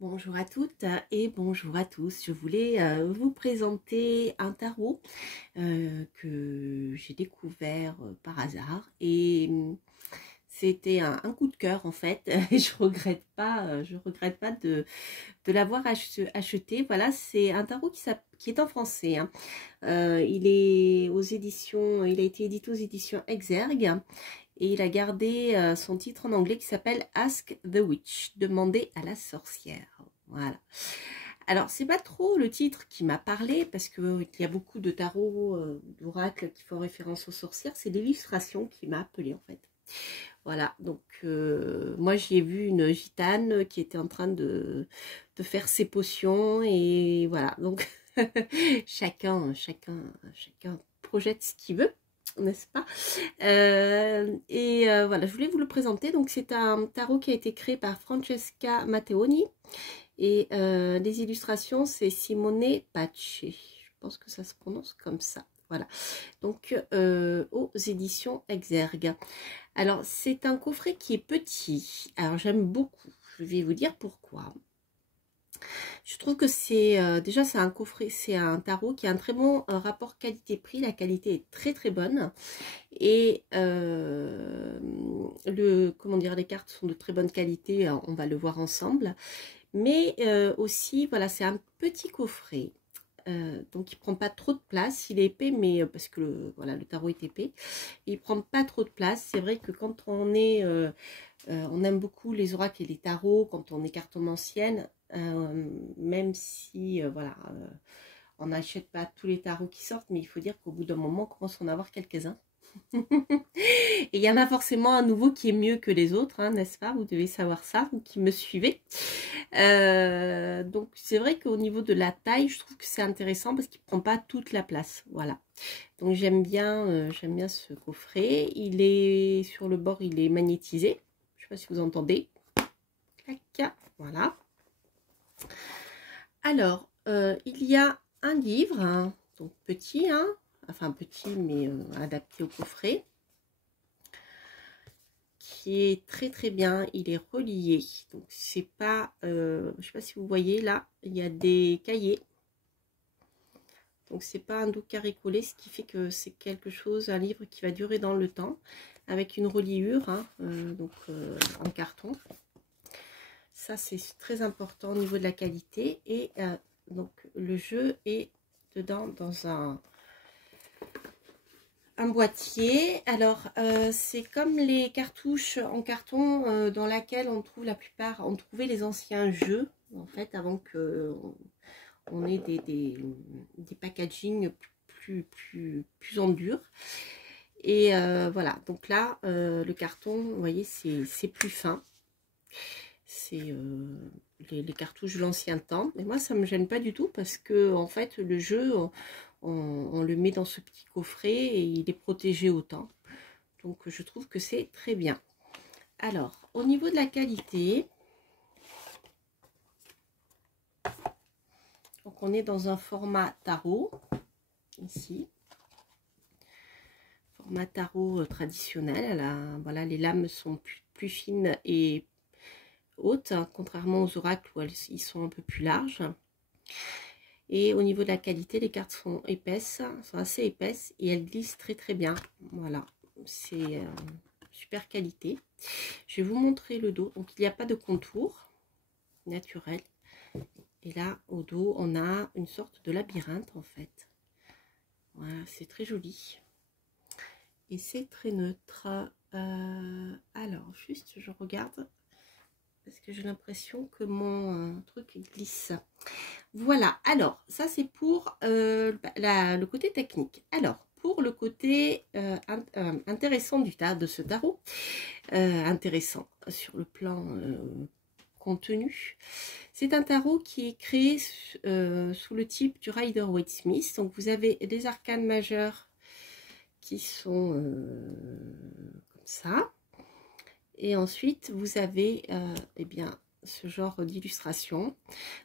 Bonjour à toutes et bonjour à tous. Je voulais vous présenter un tarot que j'ai découvert par hasard et c'était un coup de cœur en fait. Et je regrette pas de l'avoir acheté. Voilà, c'est un tarot qui est en français, hein. Il est aux éditions, il a été édité aux éditions Exergue. Et il a gardé son titre en anglais qui s'appelle Ask the Witch, demander à la sorcière. Voilà. Alors, c'est pas trop le titre qui m'a parlé, parce qu'il y a beaucoup de tarots, d'oracles qui font référence aux sorcières. C'est l'illustration qui m'a appelée, en fait. Voilà, donc moi j'y ai vu une gitane qui était en train de faire ses potions, et voilà, donc chacun projette ce qu'il veut, n'est-ce pas? Voilà, je voulais vous le présenter. Donc c'est un tarot qui a été créé par Francesca Matteoni et les illustrations c'est Simone Pace. Je pense que ça se prononce comme ça. Voilà, donc aux éditions Exergue. Alors c'est un coffret qui est petit. Alors j'aime beaucoup. Je vais vous dire pourquoi. Je trouve que c'est déjà c'est un coffret, c'est un tarot qui a un très bon rapport qualité-prix. La qualité est très très bonne et comment dire, les cartes sont de très bonne qualité. On va le voir ensemble, mais aussi voilà, c'est un petit coffret. Donc il prend pas trop de place, il est épais, mais parce que voilà, le tarot est épais, il prend pas trop de place. C'est vrai que quand on aime beaucoup les oracles et les tarots, quand on est cartomancienne, même si voilà, on n'achète pas tous les tarots qui sortent, mais il faut dire qu'au bout d'un moment, on commence à en avoir quelques-uns. Et il y en a forcément un nouveau qui est mieux que les autres, hein, n'est-ce pas? Vous devez savoir ça, vous qui me suivez. Donc c'est vrai qu'au niveau de la taille, je trouve que c'est intéressant parce qu'il ne prend pas toute la place. Voilà. Donc j'aime bien ce coffret. Il est sur le bord, il est magnétisé. Je ne sais pas si vous entendez. Clac. Voilà. Alors, il y a un livre, hein, donc petit, hein, enfin petit mais adapté au coffret, qui est très très bien. Il est relié, donc c'est pas, je sais pas si vous voyez là, il y a des cahiers, donc c'est pas un dos carré collé, ce qui fait que c'est quelque chose, un livre qui va durer dans le temps, avec une reliure, hein, en carton. Ça c'est très important au niveau de la qualité. Et donc le jeu est dedans dans un boîtier. Alors c'est comme les cartouches en carton dans laquelle on trouve la plupart, on trouvait les anciens jeux en fait, avant que on ait des packaging plus en dur. Et voilà, donc là le carton, vous voyez, c'est plus fin. C'est les cartouches de l'ancien temps. Mais moi ça me gêne pas du tout, parce que en fait le jeu, on le met dans ce petit coffret et il est protégé autant. Donc je trouve que c'est très bien. Alors au niveau de la qualité, donc on est dans un format tarot ici, format tarot traditionnel. Voilà, les lames sont plus fines et hautes, hein, contrairement aux oracles où ils sont un peu plus larges. Et au niveau de la qualité, les cartes sont épaisses, sont assez épaisses, et elles glissent très très bien. Voilà, c'est super qualité. Je vais vous montrer le dos. Donc il n'y a pas de contour naturel. Et là, au dos, on a une sorte de labyrinthe en fait. Voilà, c'est très joli. Et c'est très neutre. Alors, juste, je regarde, parce que j'ai l'impression que mon truc glisse. Voilà, alors ça c'est pour le côté technique. Alors pour le côté intéressant de ce tarot, intéressant sur le plan contenu, c'est un tarot qui est créé sous le type du Rider-Waite-Smith. Donc vous avez des arcanes majeures qui sont comme ça, et ensuite vous avez eh bien ce genre d'illustration,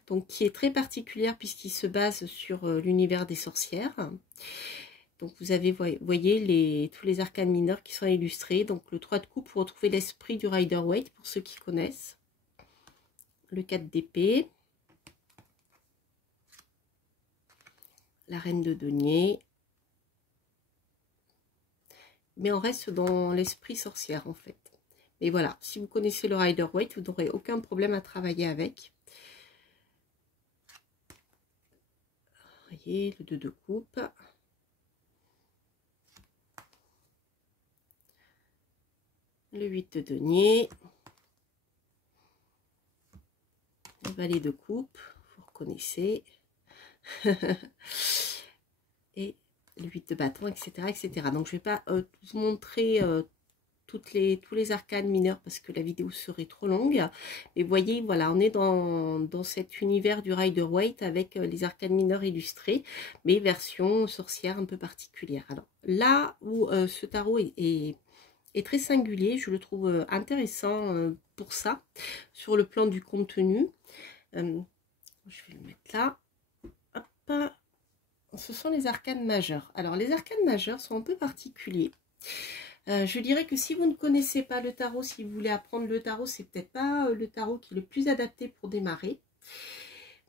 donc qui est très particulière puisqu'il se base sur l'univers des sorcières. Donc vous avez, voyez, tous les arcanes mineurs qui sont illustrés. Donc le 3 de coupe, pour retrouver l'esprit du Rider-Waite, pour ceux qui connaissent. le 4 d'épée, la reine de denier. Mais on reste dans l'esprit sorcière en fait. Et voilà, si vous connaissez le Rider-Waite, vous n'aurez aucun problème à travailler avec. Vous voyez, le 2 de coupe. Le 8 de denier. Le valet de coupe, vous reconnaissez. Et le 8 de bâton, etc. etc. Donc je ne vais pas vous montrer tous les arcanes mineurs parce que la vidéo serait trop longue. Mais vous voyez, voilà, on est dans cet univers du Rider-Waite avec les arcanes mineurs illustrées, mais version sorcière un peu particulière. Alors là où ce tarot est très singulier, je le trouve intéressant pour ça, sur le plan du contenu. Je vais le mettre là. Hop. Ce sont les arcanes majeures. Alors les arcanes majeures sont un peu particuliers. Je dirais que si vous ne connaissez pas le tarot, si vous voulez apprendre le tarot, c'est peut-être pas le tarot qui est le plus adapté pour démarrer.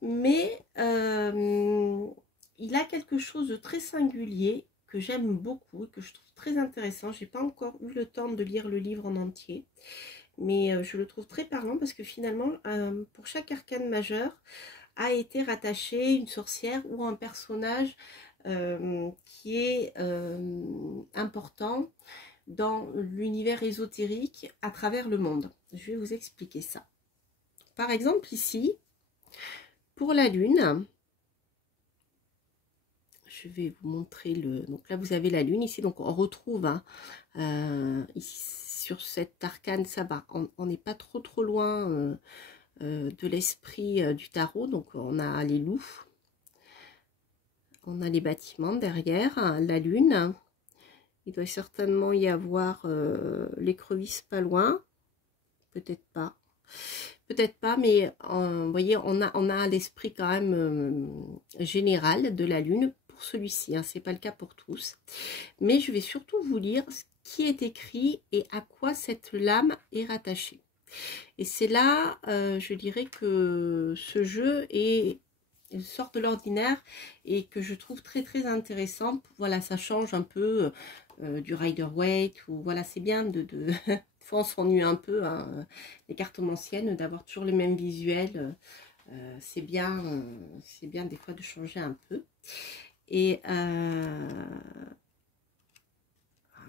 Mais il a quelque chose de très singulier que j'aime beaucoup et que je trouve très intéressant. J'ai pas encore eu le temps de lire le livre en entier. Mais je le trouve très parlant parce que finalement, pour chaque arcane majeur, a été rattaché une sorcière ou un personnage qui est important dans l'univers ésotérique à travers le monde. Je vais vous expliquer ça. Par exemple ici, pour la lune, je vais vous montrer le... Donc là vous avez la lune ici, donc on retrouve ici sur cette arcane, ça va, on n'est pas trop loin de l'esprit du tarot. Donc on a les loups, on a les bâtiments derrière, la lune. Il doit certainement y avoir l'écrevisse pas loin, peut-être pas, mais vous voyez, on a l'esprit quand même général de la lune pour celui-ci, hein, c'est pas le cas pour tous. Mais je vais surtout vous lire ce qui est écrit et à quoi cette lame est rattachée. Et c'est là, je dirais que ce jeu sort de l'ordinaire et que je trouve très intéressant. Voilà, ça change un peu du Rider-Waite, ou voilà, c'est bien de des fois on s'ennuie un peu, hein, les cartomanciennes, d'avoir toujours les mêmes visuels. C'est bien des fois de changer un peu. Et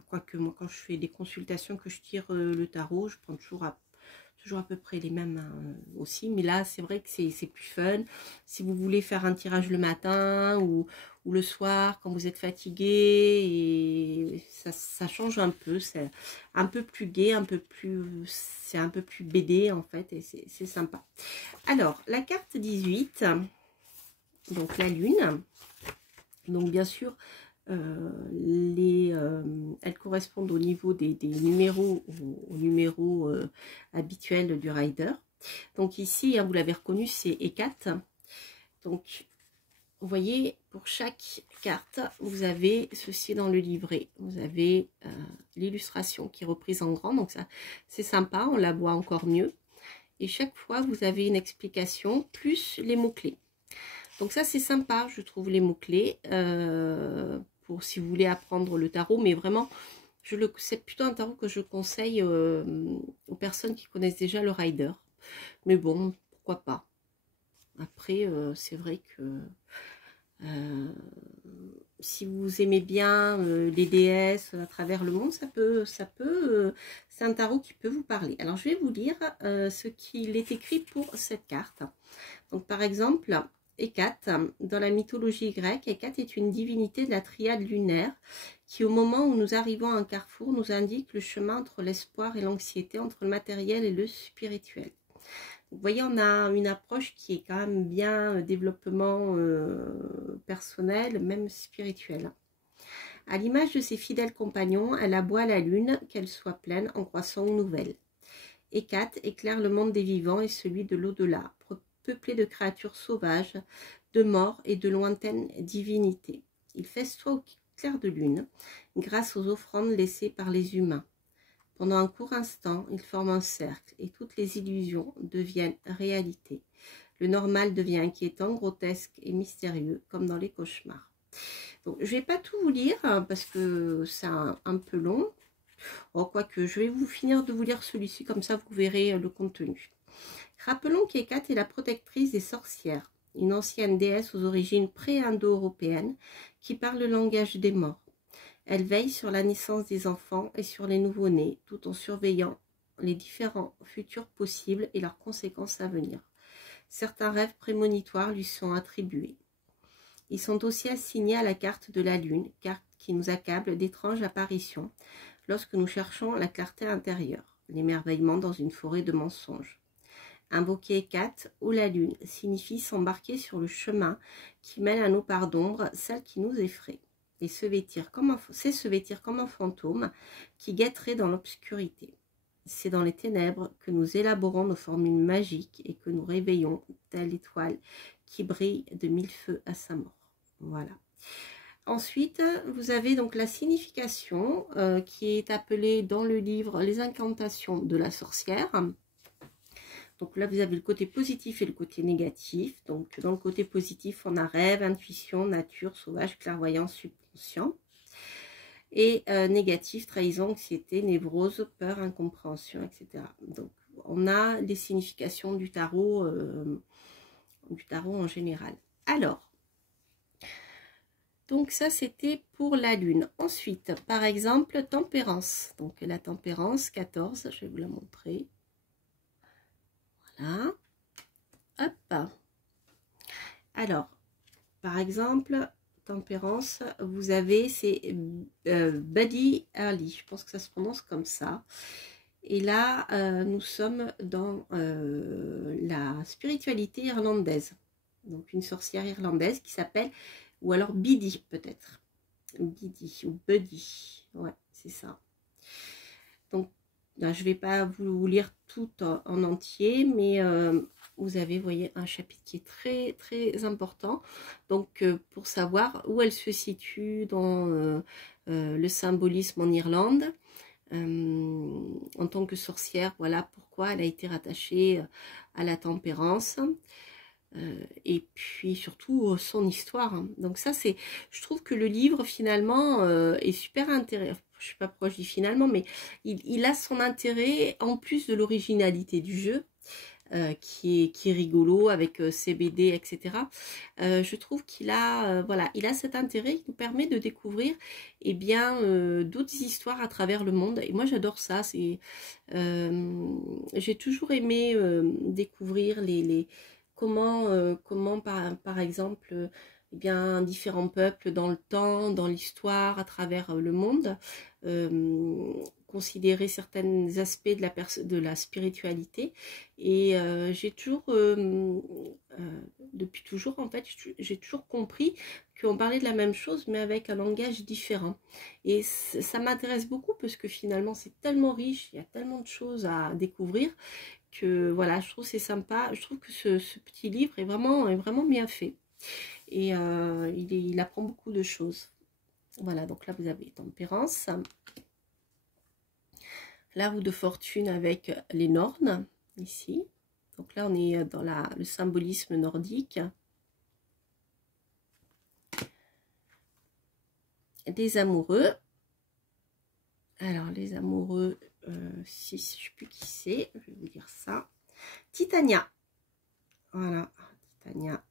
quoique moi quand je fais des consultations, que je tire le tarot, je prends toujours à peu près les mêmes aussi, mais là c'est vrai que c'est plus fun. Si vous voulez faire un tirage le matin ou le soir quand vous êtes fatigué, et ça change un peu, c'est un peu plus gai, c'est un peu plus BD en fait, et c'est sympa. Alors la carte 18, donc la lune, donc bien sûr elles correspondent au niveau des numéros, au numéro habituel du rider. Donc ici, hein, vous l'avez reconnu, c'est E4. Donc vous voyez, pour chaque carte, vous avez ceci dans le livret. Vous avez l'illustration qui est reprise en grand, donc ça c'est sympa, on la voit encore mieux. Et chaque fois, vous avez une explication plus les mots-clés. Donc ça c'est sympa, je trouve, les mots-clés, pour si vous voulez apprendre le tarot, mais vraiment, c'est plutôt un tarot que je conseille aux personnes qui connaissent déjà le rider. Mais bon, pourquoi pas. Après, c'est vrai que si vous aimez bien les déesses à travers le monde, c'est un tarot qui peut vous parler. Alors je vais vous lire ce qu'il est écrit pour cette carte. Donc par exemple, Hécate, dans la mythologie grecque, Hécate est une divinité de la triade lunaire qui, au moment où nous arrivons à un carrefour, nous indique le chemin entre l'espoir et l'anxiété, entre le matériel et le spirituel. Vous voyez, on a une approche qui est quand même bien développement personnel, même spirituel. À l'image de ses fidèles compagnons, elle aboie la lune, qu'elle soit pleine, en croissant ou nouvelle. Hécate éclaire le monde des vivants et celui de l'au-delà, peuplé de créatures sauvages, de morts et de lointaines divinités. Il festoie au clair de lune, grâce aux offrandes laissées par les humains. Pendant un court instant, ils forment un cercle et toutes les illusions deviennent réalité. Le normal devient inquiétant, grotesque et mystérieux, comme dans les cauchemars. Donc, je ne vais pas tout vous lire hein, parce que c'est un peu long. Oh, quoique, je vais vous finir de vous lire celui-ci, comme ça vous verrez le contenu. Rappelons qu'Hécate est la protectrice des sorcières, une ancienne déesse aux origines pré-indo-européennes qui parle le langage des morts. Elle veille sur la naissance des enfants et sur les nouveau-nés, tout en surveillant les différents futurs possibles et leurs conséquences à venir. Certains rêves prémonitoires lui sont attribués. Ils sont aussi assignés à la carte de la lune, carte qui nous accable d'étranges apparitions lorsque nous cherchons la clarté intérieure, l'émerveillement dans une forêt de mensonges. Invoquer Hécate ou la lune signifie s'embarquer sur le chemin qui mène à nos parts d'ombre, celles qui nous effraient, et se vêtir comme un fantôme qui guetterait dans l'obscurité. C'est dans les ténèbres que nous élaborons nos formules magiques et que nous réveillons telle étoile qui brille de mille feux à sa mort. Voilà. Ensuite, vous avez donc la signification qui est appelée dans le livre Les incantations de la sorcière. Donc là, vous avez le côté positif et le côté négatif. Donc dans le côté positif, on a rêve, intuition, nature, sauvage, clairvoyance, subconscient. Et négatif, trahison, anxiété, névrose, peur, incompréhension, etc. Donc on a les significations du tarot en général. Alors, donc ça c'était pour la lune. Ensuite, par exemple, tempérance. Donc la tempérance, 14, je vais vous la montrer. Voilà. Hop. Alors, par exemple, tempérance, vous avez, c'est Buddy Early, je pense que ça se prononce comme ça. Et là, nous sommes dans la spiritualité irlandaise. Donc, une sorcière irlandaise qui s'appelle, ou alors Biddy peut-être. Biddy ou Buddy, ouais, c'est ça. Donc, là, je ne vais pas vous lire tout en entier, mais vous avez, voyez, un chapitre qui est très, très important. Donc, pour savoir où elle se situe dans le symbolisme en Irlande, en tant que sorcière, voilà pourquoi elle a été rattachée à la tempérance. Et puis surtout son histoire. Donc ça, c'est, je trouve que le livre finalement est super intéressant. Je sais pas pourquoi je dis finalement, mais il a son intérêt en plus de l'originalité du jeu. Qui est rigolo avec CBD, etc. Je trouve qu'il a, voilà, il a cet intérêt qui nous permet de découvrir eh bien, d'autres histoires à travers le monde. Et moi, j'adore ça. J'ai toujours aimé découvrir comment par exemple, eh bien, différents peuples dans le temps, dans l'histoire, à travers le monde, considérer certains aspects de la spiritualité. Et j'ai toujours, depuis toujours en fait, j'ai toujours compris qu'on parlait de la même chose mais avec un langage différent. Et ça m'intéresse beaucoup parce que finalement c'est tellement riche, il y a tellement de choses à découvrir que voilà, je trouve c'est sympa. Je trouve que ce petit livre est vraiment bien fait. Et il apprend beaucoup de choses. Voilà, donc là vous avez tempérance. La roue de fortune avec les Nornes, ici. Donc là, on est dans le symbolisme nordique. Des amoureux. Alors, les amoureux, si je ne sais plus qui c'est, je vais vous dire ça. Titania. Voilà, Titania.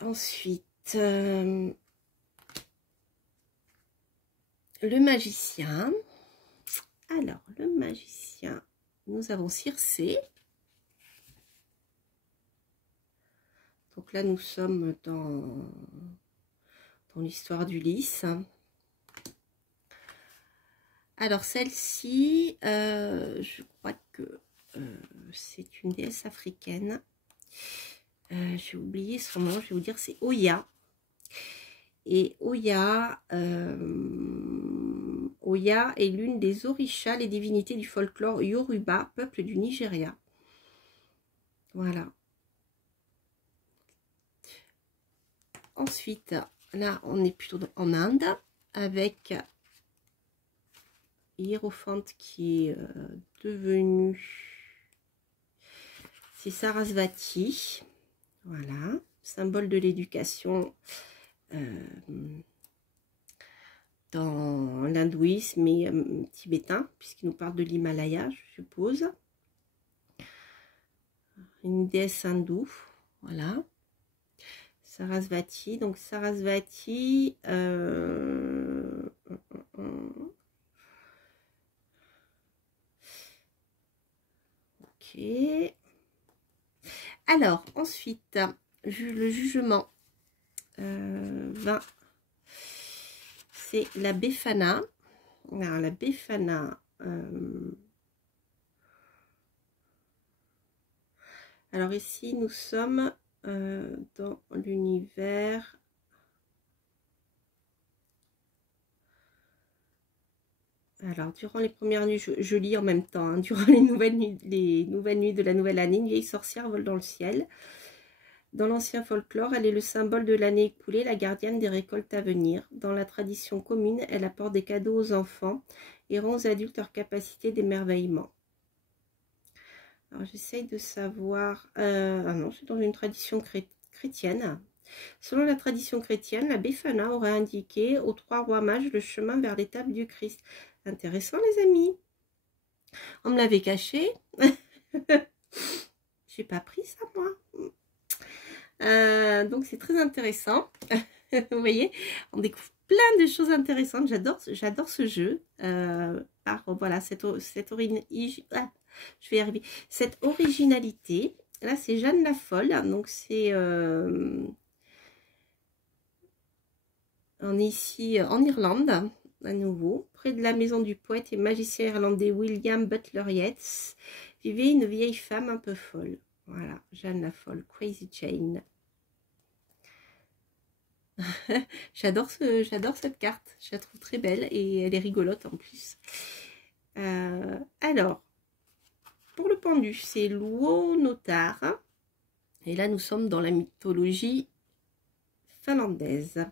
Ensuite, le magicien. Alors, le magicien, nous avons Circé. Donc là, nous sommes dans l'histoire d'Ulysse. Alors, celle-ci, je crois que c'est une déesse africaine. J'ai oublié son nom, je vais vous dire, c'est Oya. Et Oya est l'une des orishas, les divinités du folklore Yoruba, peuple du Nigeria. Voilà. Ensuite, là, on est plutôt en Inde. avec Hiérophante qui est devenu, c'est Sarasvati, voilà, symbole de l'éducation dans l'hindouisme et tibétain, puisqu'il nous parle de l'Himalaya, je suppose. Une déesse hindoue, voilà. Sarasvati, donc Sarasvati, ok. Alors, ensuite, le jugement 20, c'est la Befana. Alors, la Befana, alors ici, nous sommes dans l'univers. Alors, durant les premières nuits, je lis en même temps, hein, durant les nouvelles nuits de la nouvelle année, une vieille sorcière vole dans le ciel. Dans l'ancien folklore, elle est le symbole de l'année écoulée, la gardienne des récoltes à venir. Dans la tradition commune, elle apporte des cadeaux aux enfants et rend aux adultes leur capacité d'émerveillement. Alors, j'essaye de savoir... ah non, c'est dans une tradition chrétienne. Selon la tradition chrétienne, la Befana aurait indiqué aux 3 rois mages le chemin vers l'étape du Christ. Intéressant, les amis. On me l'avait caché. J'ai pas pris ça, moi. Donc, c'est très intéressant. Vous voyez, on découvre plein de choses intéressantes. J'adore ce jeu. Voilà, cette originalité. Là, c'est Jeanne la Folle. Donc, c'est... on est ici en Irlande, à nouveau, près de la maison du poète et magicien irlandais William Butler Yeats, vivait une vieille femme un peu folle. Voilà, Jeanne la Folle, Crazy Jane. J'adore cette carte, je la trouve très belle et elle est rigolote en plus. Alors, pour le pendu, c'est Luonotar. Et là, nous sommes dans la mythologie finlandaise.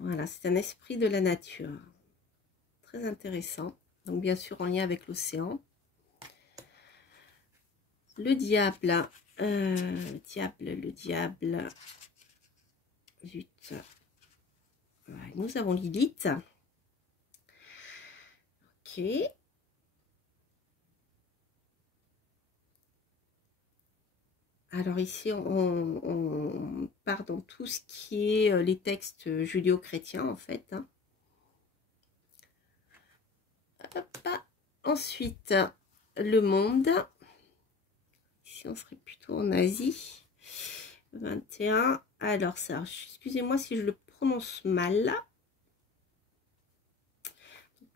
Voilà, c'est un esprit de la nature. Très intéressant. Donc, bien sûr, en lien avec l'océan. Le diable. Le diable. Zut. Voilà, nous avons Lilith. Ok. Alors ici, on part dans tout ce qui est les textes judéo-chrétiens, en fait. Hein. Hop. Ensuite, le monde. Ici, on serait plutôt en Asie. 21. Alors, ça, excusez-moi si je le prononce mal.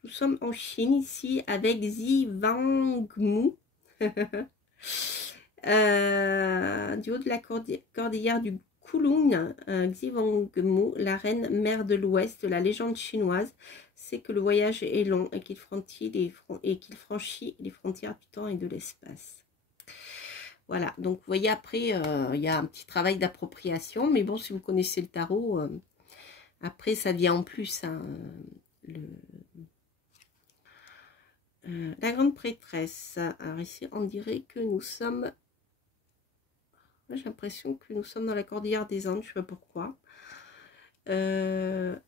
Nous sommes en Chine ici avec Zhivangmu. Du haut de la cordillère du Kulung, Xivangmu, la reine mère de l'Ouest de la légende chinoise, sait que le voyage est long et qu'il franchit les frontières du temps et de l'espace. Voilà, donc vous voyez après, il y a un petit travail d'appropriation, mais bon, si vous connaissez le tarot, après ça vient en plus. Hein, la grande prêtresse. Alors ici, on dirait que nous sommes... J'ai l'impression que nous sommes dans la cordillère des Andes, je ne sais pas pourquoi. Pas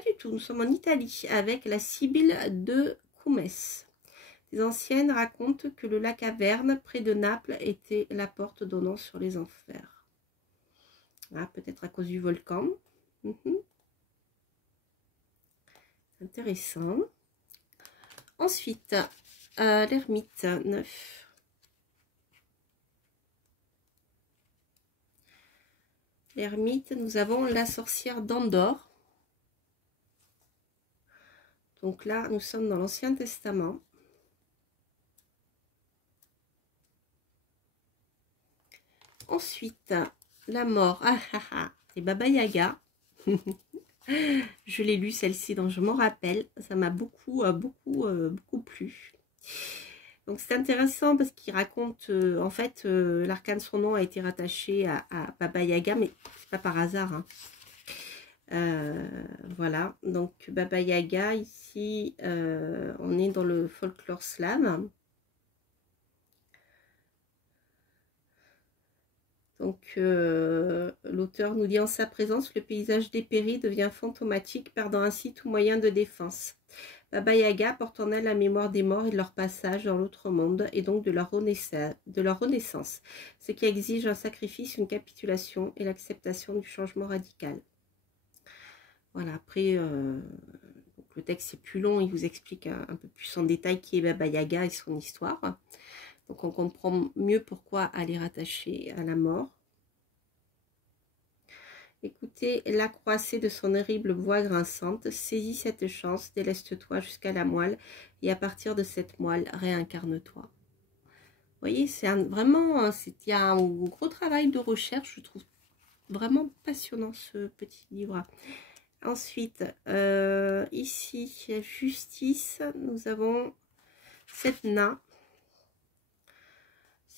du tout, nous sommes en Italie avec la Sibylle de Coumès. Les anciennes racontent que le lac Averne, près de Naples, était la porte donnant sur les enfers. Ah, peut-être à cause du volcan. Intéressant. Ensuite, l'ermite 9. L'ermite, nous avons la sorcière d'Andorre. Donc là, nous sommes dans l'Ancien Testament. Ensuite, la mort. C'est Baba Yaga. Je l'ai lu celle-ci, donc je m'en rappelle. Ça m'a beaucoup plu. Donc c'est intéressant parce qu'il raconte, en fait, l'arcane son nom a été rattaché à Baba Yaga, mais c'est pas par hasard, hein. Voilà, donc Baba Yaga, ici, on est dans le folklore slave. Donc, l'auteur nous dit: en sa présence, le paysage dépéri devient fantomatique, perdant ainsi tout moyen de défense. Baba Yaga porte en elle la mémoire des morts et de leur passage dans l'autre monde, et donc de leur renaissance, ce qui exige un sacrifice, une capitulation et l'acceptation du changement radical. Voilà, après, donc le texte est plus long, il vous explique un peu plus en détail qui est Baba Yaga et son histoire. Donc on comprend mieux pourquoi elle est rattachée à la mort. Écoutez la croissée de son horrible voix grinçante, saisis cette chance, déleste-toi jusqu'à la moelle, et à partir de cette moelle, réincarne-toi. Vous voyez, c'est vraiment, il y a un gros travail de recherche, je trouve vraiment passionnant ce petit livre. Ensuite, ici, Justice, nous avons Sedna.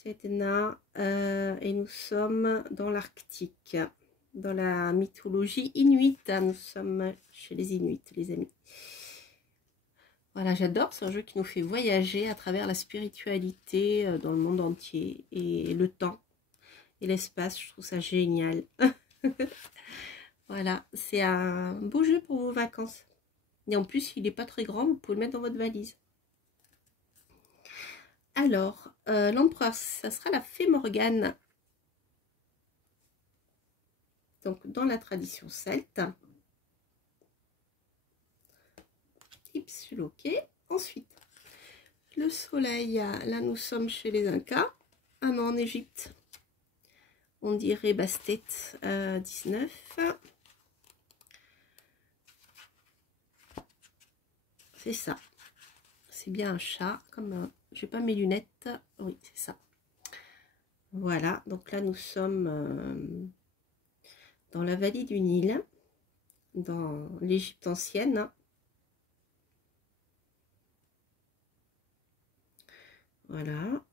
Et nous sommes dans l'Arctique, dans la mythologie inuite. Nous sommes chez les Inuits, les amis. Voilà, j'adore, c'est un jeu qui nous fait voyager à travers la spiritualité dans le monde entier et le temps et l'espace. Je trouve ça génial. Voilà, c'est un beau jeu pour vos vacances. Et en plus, il n'est pas très grand, vous pouvez le mettre dans votre valise. Alors, l'empereur, ça sera la fée Morgane. Donc, dans la tradition celte. Tips, ok. Ensuite, le soleil, là, nous sommes chez les Incas. Ah non, en Égypte. On dirait Bastet 19. C'est ça. C'est bien un chat, comme j'ai pas mes lunettes. Oui, c'est ça. Voilà, donc là nous sommes dans la vallée du Nil, dans l'Égypte ancienne. Voilà.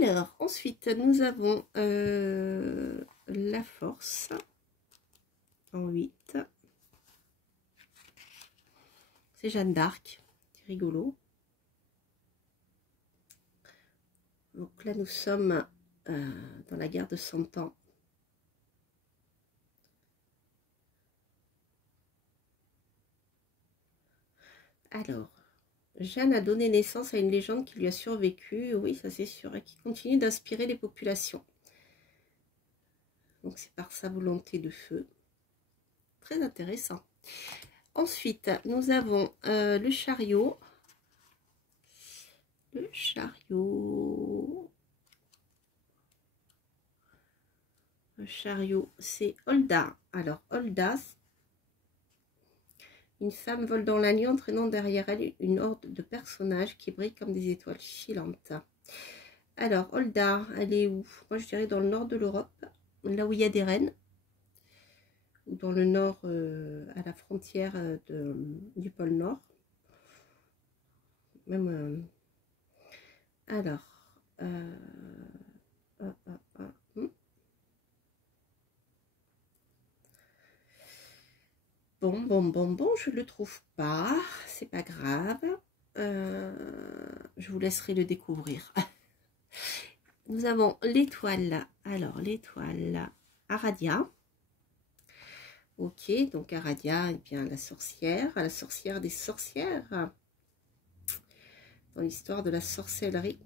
Alors, ensuite, nous avons la force en 8. C'est Jeanne d'Arc, c'est rigolo. Donc là, nous sommes dans la guerre de 100 ans. Alors, Jeanne a donné naissance à une légende qui lui a survécu, oui, ça c'est sûr, et qui continue d'inspirer les populations. Donc c'est par sa volonté de feu. Très intéressant. Ensuite, nous avons le chariot. Le chariot. Le chariot, c'est Holda. Alors, Holda, une femme vole dans la nuit, entraînant derrière elle une horde de personnages qui brillent comme des étoiles filantes. Alors, Holda, elle est où? Moi, je dirais dans le nord de l'Europe, là où il y a des rennes. Ou dans le nord, à la frontière du pôle Nord. Même, alors, Bon, je le trouve pas, c'est pas grave. Je vous laisserai le découvrir. Nous avons l'étoile. Alors, l'étoile Aradia. Ok, donc Aradia, eh bien la sorcière des sorcières. Dans l'histoire de la sorcellerie.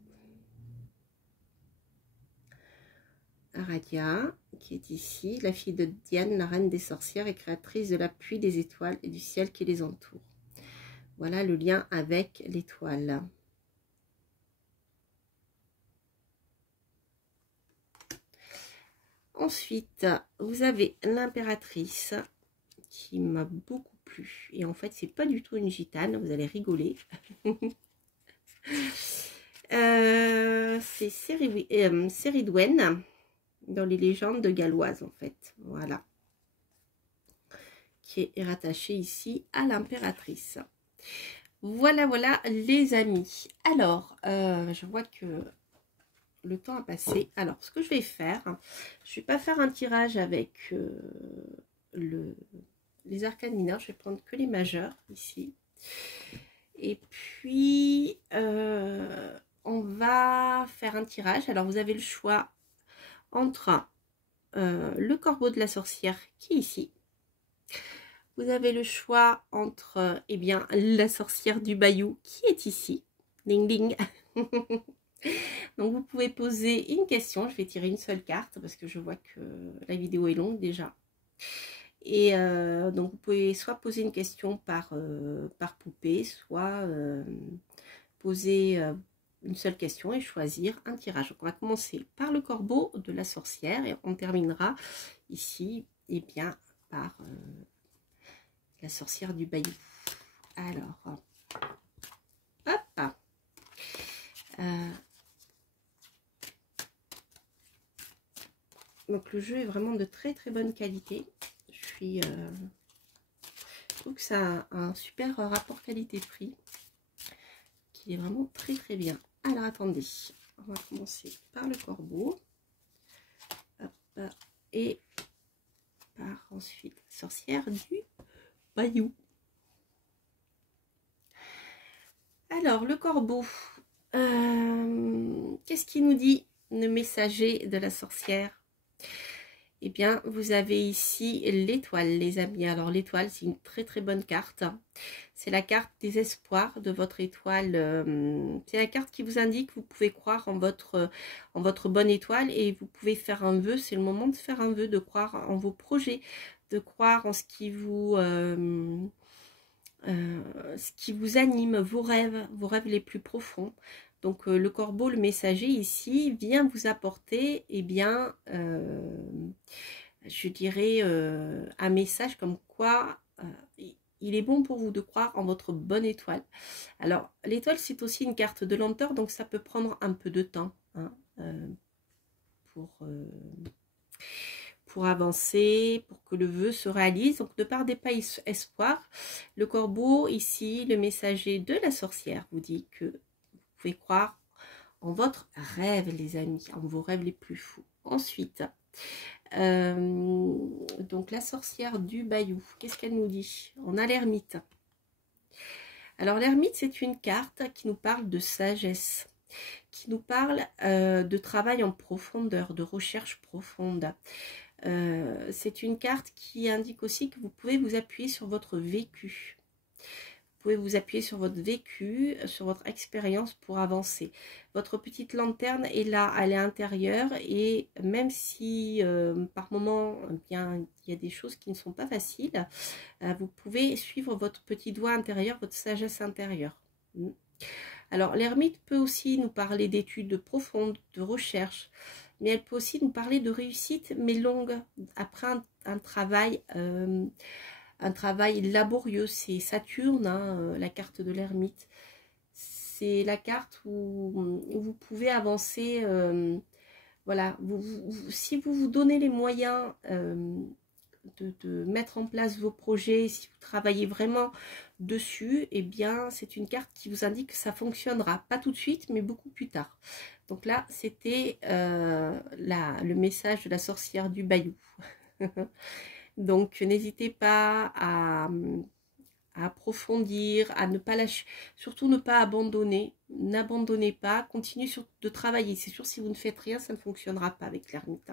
Aradia, qui est ici, la fille de Diane, la reine des sorcières et créatrice de la pluie, des étoiles et du ciel qui les entoure. Voilà le lien avec l'étoile. Ensuite, vous avez l'impératrice qui m'a beaucoup plu. Et en fait, c'est pas du tout une gitane, vous allez rigoler. C'est Ceridwen dans les légendes galloises, en fait. Voilà. Qui est rattachée ici à l'impératrice. Voilà, voilà les amis. Alors, je vois que le temps a passé. Alors, ce que je vais faire, je vais pas faire un tirage avec les arcanes mineures. Je vais prendre que les majeurs ici. Et puis, on va faire un tirage. Alors, vous avez le choix entre le corbeau de la sorcière qui est ici. Vous avez le choix entre eh bien, la sorcière du Bayou qui est ici. Ding ding. Donc vous pouvez poser une question. Je vais tirer une seule carte parce que je vois que la vidéo est longue déjà. Et donc vous pouvez soit poser une question par poupée, soit poser une seule question et choisir un tirage. Donc on va commencer par le corbeau de la sorcière et on terminera ici eh bien, par la sorcière du Bayou. Alors, hop. Donc le jeu est vraiment de très très bonne qualité. Je trouve que ça a un super rapport qualité-prix qui est vraiment très très bien. Alors attendez, on va commencer par le corbeau. Hop, et par ensuite sorcière du Bayou. Alors le corbeau, qu'est-ce qu'il nous dit, le messager de la sorcière? Eh bien, vous avez ici l'étoile, les amis. Alors, l'étoile, c'est une très très bonne carte. C'est la carte des espoirs de votre étoile. C'est la carte qui vous indique que vous pouvez croire en votre bonne étoile et vous pouvez faire un vœu. C'est le moment de faire un vœu, de croire en vos projets, de croire en ce qui vous anime, vos rêves les plus profonds. Donc le corbeau, le messager ici, vient vous apporter, eh bien, je dirais, un message comme quoi il est bon pour vous de croire en votre bonne étoile. Alors, l'étoile, c'est aussi une carte de lenteur, donc ça peut prendre un peu de temps hein, pour avancer, pour que le vœu se réalise. Donc, ne perdez pas espoir. Le corbeau, ici, le messager de la sorcière, vous dit que vous pouvez croire en votre rêve, les amis, en vos rêves les plus fous. Ensuite, donc la sorcière du Bayou, qu'est-ce qu'elle nous dit? On a l'ermite. Alors l'ermite, c'est une carte qui nous parle de sagesse, qui nous parle de travail en profondeur, de recherche profonde. C'est une carte qui indique aussi que vous pouvez vous appuyer sur votre vécu. Vous pouvez vous appuyer sur votre vécu, sur votre expérience pour avancer. Votre petite lanterne est là, elle est intérieure et même si par moment bien, il y a des choses qui ne sont pas faciles, vous pouvez suivre votre petit doigt intérieur, votre sagesse intérieure. Alors l'ermite peut aussi nous parler d'études profondes, de recherche, mais elle peut aussi nous parler de réussite, mais longue, après un travail laborieux. C'est Saturne, hein, la carte de l'ermite. C'est la carte où vous pouvez avancer. Voilà, si vous vous donnez les moyens de mettre en place vos projets, si vous travaillez vraiment dessus, eh bien, c'est une carte qui vous indique que ça fonctionnera. Pas tout de suite, mais beaucoup plus tard. Donc là, c'était le message de la sorcière du Bayou. Donc, n'hésitez pas à approfondir, à ne pas lâcher, surtout ne pas abandonner. N'abandonnez pas, continuez de travailler. C'est sûr, si vous ne faites rien, ça ne fonctionnera pas avec l'ermite.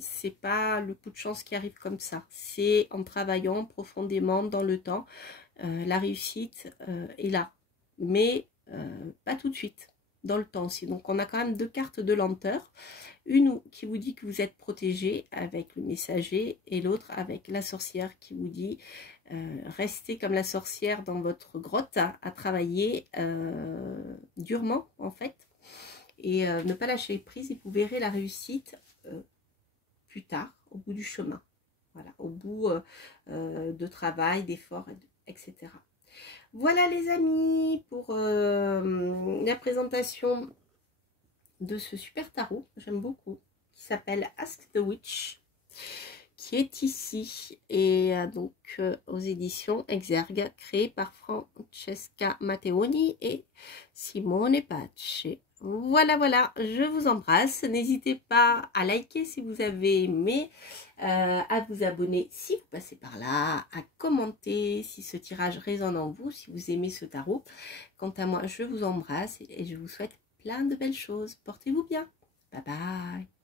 C'est pas le coup de chance qui arrive comme ça. C'est en travaillant profondément dans le temps. La réussite est là, mais pas tout de suite, dans le temps aussi. Donc, on a quand même deux cartes de lenteur. Une qui vous dit que vous êtes protégé avec le messager et l'autre avec la sorcière qui vous dit restez comme la sorcière dans votre grotte à travailler durement en fait et ne pas lâcher prise et vous verrez la réussite plus tard au bout du chemin. Voilà, au bout de travail, d'efforts, etc. Voilà les amis pour la présentation de ce super tarot, j'aime beaucoup, qui s'appelle Ask the Witch, qui est ici, et donc aux éditions Exergue, créé par Francesca Matteoni et Simone Pace. Voilà, voilà, je vous embrasse. N'hésitez pas à liker si vous avez aimé, à vous abonner si vous passez par là, à commenter si ce tirage résonne en vous, si vous aimez ce tarot. Quant à moi, je vous embrasse et je vous souhaite plein de belles choses. Portez-vous bien. Bye bye.